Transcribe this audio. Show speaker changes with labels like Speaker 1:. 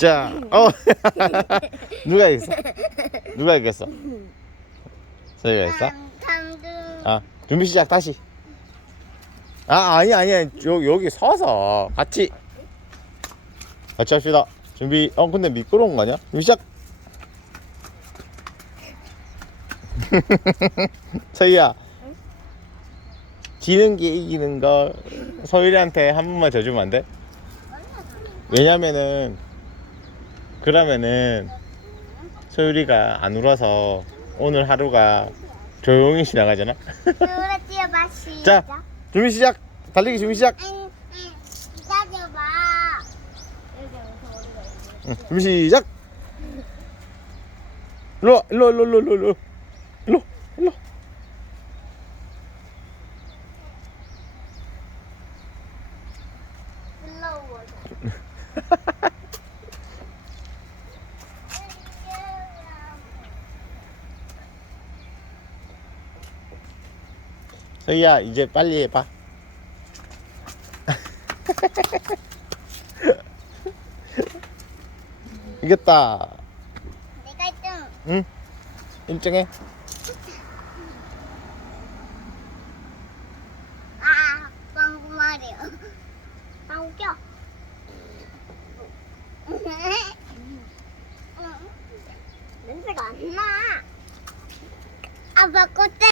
Speaker 1: 자, 어. 누가 이겼어? 누가 이겼어? 저희가 이겼어? 아, 준비 시작 다시. 아, 아니 아니야. 여, 여기 서서 같이 같이 합시다. 준비. 어, 근데 미끄러운 거 아니야? 준비 시작. 서희야. 지는 게 이기는 거 서율이한테 한 번만 더 주면 안 돼? 왜냐면은 그러면은 소율이가 안 울어서 오늘 하루가 조용히 지나가잖아.
Speaker 2: 노래.
Speaker 1: 자, 준비 시작. 달리기 준비 시작.
Speaker 2: 응, 응. 기다려봐.
Speaker 1: 응, 준비 시작. 일로 와, 일로 일로 일로 일로 일로.
Speaker 2: 슬로우.
Speaker 1: 서희야 이제 빨리 해봐. 이겼다.
Speaker 2: 내가 1등.
Speaker 1: 응? 일정해.
Speaker 2: 아, 방구 말이야. 방구 껴. 냄새가 안 나. 아빠 꽃대.